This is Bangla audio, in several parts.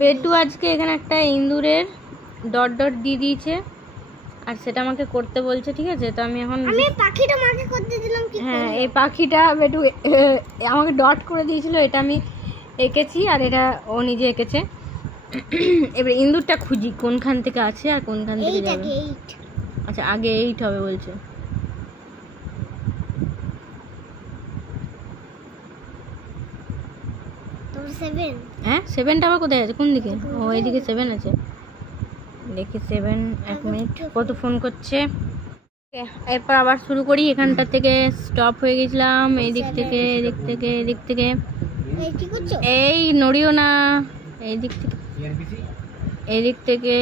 বেটু আজকে এখানে একটা ইন্দুরের ডট ডট দিয়ে দিয়েছে আর সেটা আমাকে করতে বলছে, ঠিক আছে? তো আমি এখন পাখিটা মাকে করতে দিলাম। হ্যাঁ, এই পাখিটা বেটু আমাকে ডট করে দিয়েছিল, এটা আমি এঁকেছি আর এটা ও নিজে এঁকেছে। এবার ইন্দুরটা খুঁজি কোনখান থেকে আছে আর কোনখান থেকে যাবে। আচ্ছা, আগে 8 হবে বলছে। হ্যাঁ, 7টা আবার কোথায় আছে? কোন দিকে? ও, এইদিকে 7 আছে। দেখি 7। 1 মিনিট, কত ফোন করছে। এরপর আবার শুরু করি। এখানটা থেকে স্টপ হয়ে গেছিলাম। এই দিক থেকে, এদিক থেকে, এদিক থেকে। এই নড়িও না। এই দিক থেকে, এই দিক থেকে,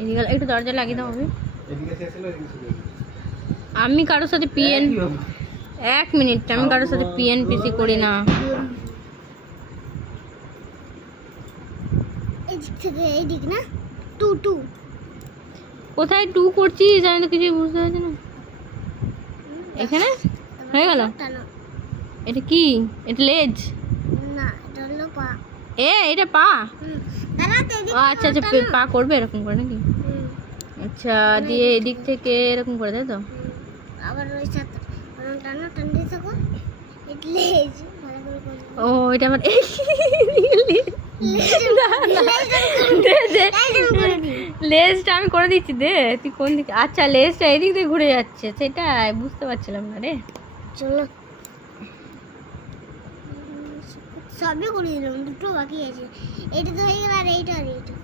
এদিকে একটু দরজা লাগিয়ে দাও। আমি কারোর সাথে পিএন 1 মিনিট, আমি কারোর সাথে পিএনপিসি করি না। কোথায় 2 করছিস? আমি তো কিছু বুঝতে পারছি না। এখানে হয়ে গেল। এটা কি? এটা লেজ না, এটা হলো পা। এটা পা। আচ্ছা আচ্ছা, পা করবে এরকম করে নাকি? আচ্ছা, দিয়ে এদিক থেকে এরকম করে, তাই তো? আবার ওই সাথে টানো, টান দিয়ে থাকো। এটা লেজ ভালো করে করো। ও, এটা আমার লেজটা আমি করে দিচ্ছি। দে, তুই কোন দিকে? আচ্ছা, লেজটা এদিক দিয়ে ঘুরে যাচ্ছে, সেটা বুঝতে পারছিলাম না রে। চলো, সবই করে দিলাম, দুটো বাকি আছে। এটা তো হয়ে গেল, আর এইটা আর এইটা।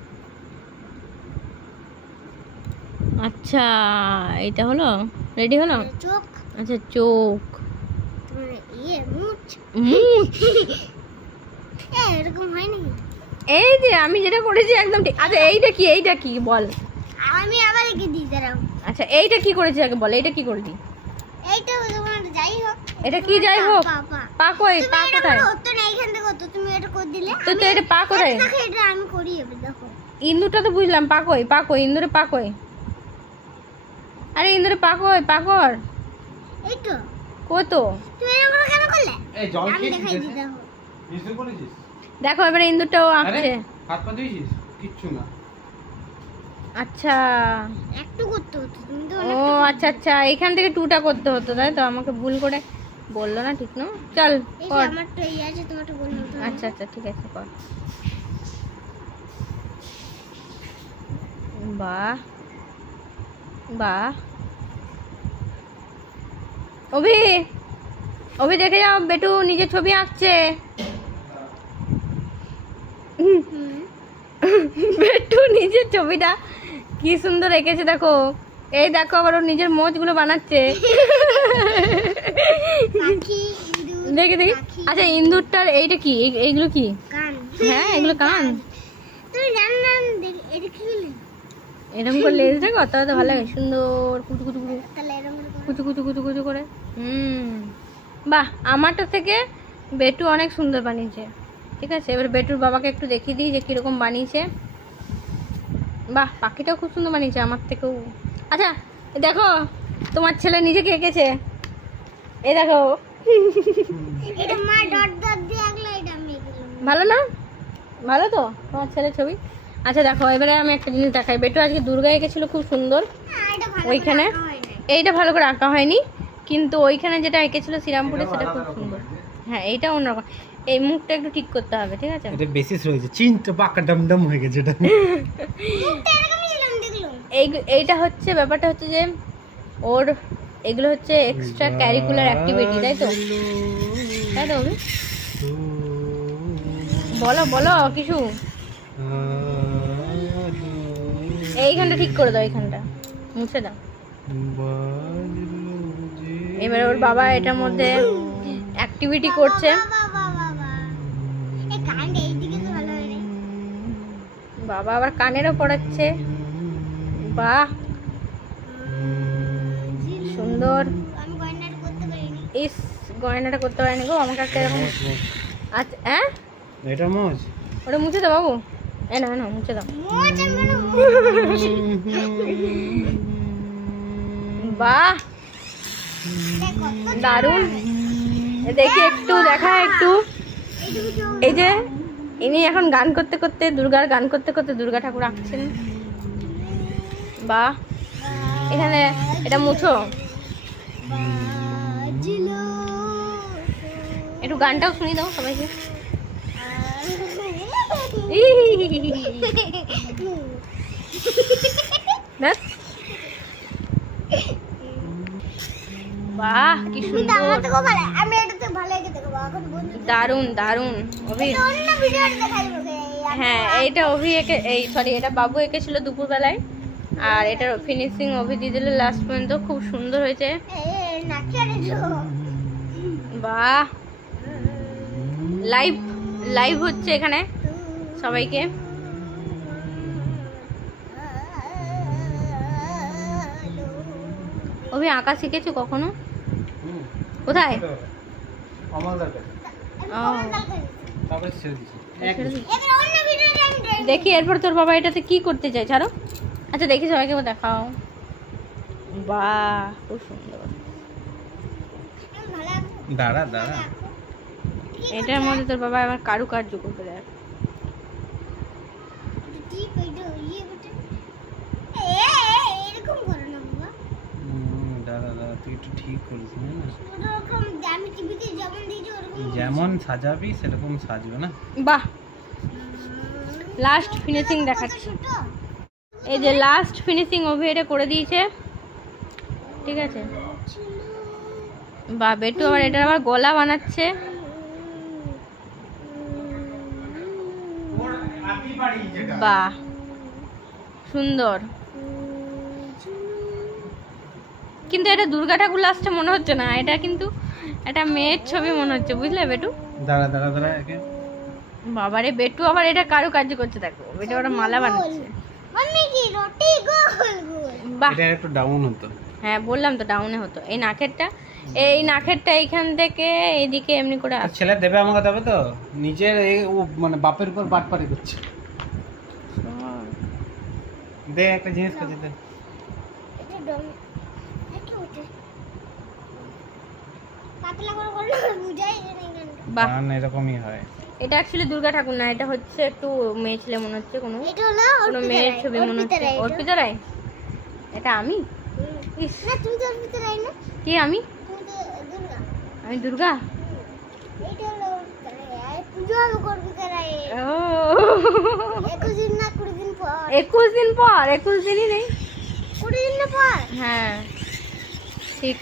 আচ্ছা, এইটা হলো, রেডি হলো। চোখ। আচ্ছা, চোখ। মুখ। এরকম হয় নাকি? এই যে আমি যেটা করেছি একদম ঠিক। আচ্ছা, এইটা কি? এইটা কি বল? আমি আবার এঁকে দিই, দাঁড়াও। আচ্ছা, এইটা কি করেছি আগে বল। এইটা কি করবি? এইটা তোমার যাই হোক। এটা কি যাই হোক? পা কই? পা কোথায়? হতো না, এইখান থেকে হতো, তুমি এটা করে দিলে। তো এটা পা কোথায়? দেখো, এটা আমি করি, এবার দেখো। ইন্দুরটা তো বুঝলাম, পা কই? পা কই? ইন্দুরে পা কই? আরে ইন্দুরে পা কই? পা কর। এই তো কত? তুমি এরকম কেন করলে? এই জল আমি দেখাই দিই, দেখো। মিস্ত্রি করেছিস? দেখো এবারে ইন্দুরটাও আঁকছে। হাত পা ধুইছিস? কিচ্ছু না। আচ্ছা, একটু করতে হতো, তুমি তো ও আচ্ছা আচ্ছা, এখান থেকে 2টা করতে হতো, তাই তো? আমাকে ভুল করে বললো না, ঠিক না? চল এই কর। আমার তো এই আছে, তোমারটা বললো তো। আচ্ছা আচ্ছা, ঠিক আছে, কর। বাহ বাহ। অভি, অভি দেখে যাও, বেটু নিজের ছবি আঁকছে। বেটু নিজের ছবিটা কি সুন্দর এঁকেছে, দেখো। এই দেখো, আবার ওর নিজের মোচগুলো বানাচ্ছে। দেখে দেখি। আচ্ছা, ইন্দুরটার এইটা কি? এইগুলো কি? কান। হ্যাঁ, এগুলো কান। তুমি জানো না, এটা কি বলে? এরকম করে লেজ দেখো, তাহলে তো ভালো লাগে। সুন্দর কুচু কুচু কুচু, তাহলে এরকম করে কুচু কুচু কুচু কুচু করে। বাহ, আমারটা থেকে বেটু অনেক সুন্দর বানিয়েছে। ঠিক আছে, এবার বেটুর বাবাকে একটু দেখিয়ে দিই যে কিরকম বানিয়েছে। বাহ, পাখিটাও খুব সুন্দর বানিয়েছে, আমার থেকেও। আচ্ছা, দেখো, তোমার ছেলে নিজেকে এঁকেছে। এই দেখো, এটা মা ডট ডট দিয়ে আঁকলো, এটা আমি এঁকেলাম। ভালো না? ভালো তো তোমার ছেলের ছবি? আচ্ছা দেখো, এবারে আমি একটা জিনিস দেখাই। বেটু আজকে দুর্গা এঁকেছিল, খুব সুন্দর। ওইখানে এইটা ভালো করে আঁকা হয়নি, কিন্তু ওইখানে যেটা এঁকেছিল শ্রীরামপুরে, সেটা খুব সুন্দর। হ্যাঁ, এইটা অন্যরকম। এই মুখটা একটু ঠিক করতে হবে, ঠিক আছে? এটা বেসিস রয়েছে, চিনটা পাকা ডমডম হয়ে গেছে এটা। মুখটা এরকমই ছিলাম, দেখলাম। এইটা হচ্ছে ব্যাপারটা, হচ্ছে যে ওর এগুলো হচ্ছে এক্সট্রা ক্যারিকুলার অ্যাক্টিভিটি, তাই তো? তাই তো? বলো বলো কিছু। এইখানটা ঠিক করে দাও, এইখানটা মুছে দাও। এবার ওর বাবা এটার মধ্যে অ্যাক্টিভিটি করছে। এই কানটা এইদিকে তো ভালো হয় না। বাবা আবার কানেরও পড়াচ্ছে। বাহ, সুন্দর। আমি গয়নাটা করতে পারিনি। ইস, গয়নাটা করতে পারিনি গো, আমাকে একটা এরকম। আচ্ছা, হ্যাঁ, এটা মোজ। ওটা মুছে দাও বাবু। না না, মুছে দাও। বাহ, দারুণ। দেখি একটু দেখা, একটু। এই যে ইনি এখন গান করতে করতে দুর্গার গান করতে করতে দুর্গা ঠাকুর আঁকছেন। বা এখানে এটা মুছো, বাজলো একটু গানটাও শুনিয়ে দাও সবাইকে। দেখ, বাহ কি কিন্তু আমার সুন্দর, তো খুব ভালো, আমি এটাতে ভালো লেগে দেখবো এখন বন্ধু দারুন দারুন। অভি, অন্য ভিডিওটা দেখাইবো হ্যাঁ এইটা অভি এঁকে, এই সরি এটা বাবু এঁকেছিল দুপুরবেলায়, আর এটার ফিনিশিং অভি দিয়ে দিল লাস্ট পর্যন্ত। খুব সুন্দর হয়েছে। না কেন বাহ, লাইভ লাইভ হচ্ছে এখানে সবাইকে। অভি আঁকা শিখেছো কখনো? কোথায়? অমলদার কাছে। ও, তারপরে ছেড়ে দিছি। এবার অন্য ভিডিওটা আমি ড্রয়িং দেখি এরপর তোর বাবা এটাতে কি করতে চাই, ছাড়ো। আচ্ছা দেখি সবাইকে দেখাও। বাহ খুব সুন্দর। ভালো দাঁড়া দাঁড়া। এটার মধ্যে তোর বাবা আবার কারুকার্য করবে। দেখ ঠিক ওইটা ইয়ে বটে এরকম করো না বাবা, দাঁড়া দাঁড়া, তুই একটু ঠিক করিস না। ওরকম আমি টিভিতে যেমন দিয়েছি ওরকম যেমন সাজাবি সেরকম সাজবে না। বাহ, লাস্ট ফিনিশিং দেখাচ্ছি। ছোট এই যে লাস্ট ফিনিশিং অভি এটা করে দিয়েছে, ঠিক আছে। বা বেটু আবার এটা আবার গলা বানাচ্ছে। বাহ সুন্দর, কিন্তু এটা দুর্গা ঠাকুর লাস্টে মনে হচ্ছে না, এটা কিন্তু এটা মেয়ের ছবি মনে হচ্ছে, বুঝলে বেটু? দাঁড়া দাঁড়া দাঁড়া, একে বাবারে বেটু আবার এটা কারু কার্য করছে, দেখো বেটু আবার মালা বানাচ্ছে। মাম্মি কি রুটি গোল গোল বাহ, এটা একটু ডাউন হতো। হ্যাঁ বললাম তো ডাউনে হতো। এই নাকেরটা এইখান থেকে এইদিকে এমনি করে আর আসছে। ছেলে দেবে আমাকে, দেবে তো নিজের ও মানে বাপের উপর বাটপারি করছে। দে একটা জিনিস করতে দে। এটা ডম এটা ওঠে পাতলা করে করলে বুঝাই যায় না গানটা। বাহ, গান এরকমই হয়। এটা অ্যাকচুয়ালি দুর্গা ঠাকুর না, এটা হচ্ছে একটু মেয়ে ছেলে মনে হচ্ছে, কোনো এটা হলো কোনো মেয়ের ছবি মনে হচ্ছে। অর্পিতা রায়, এটা আমি? ইস, না তুমি তো অর্পিতা রায় না, কি আমি? তুমি তো দুর্গা। আমি দুর্গা? এইটা হলো অর্পিতা রায়, পুজো হবে অর্পিতা রায় ও 21 দিন না 20 দিন পর, 21 দিন পর, 21 দিনই নেই। 20 দিন না পর হ্যাঁ ঠিক।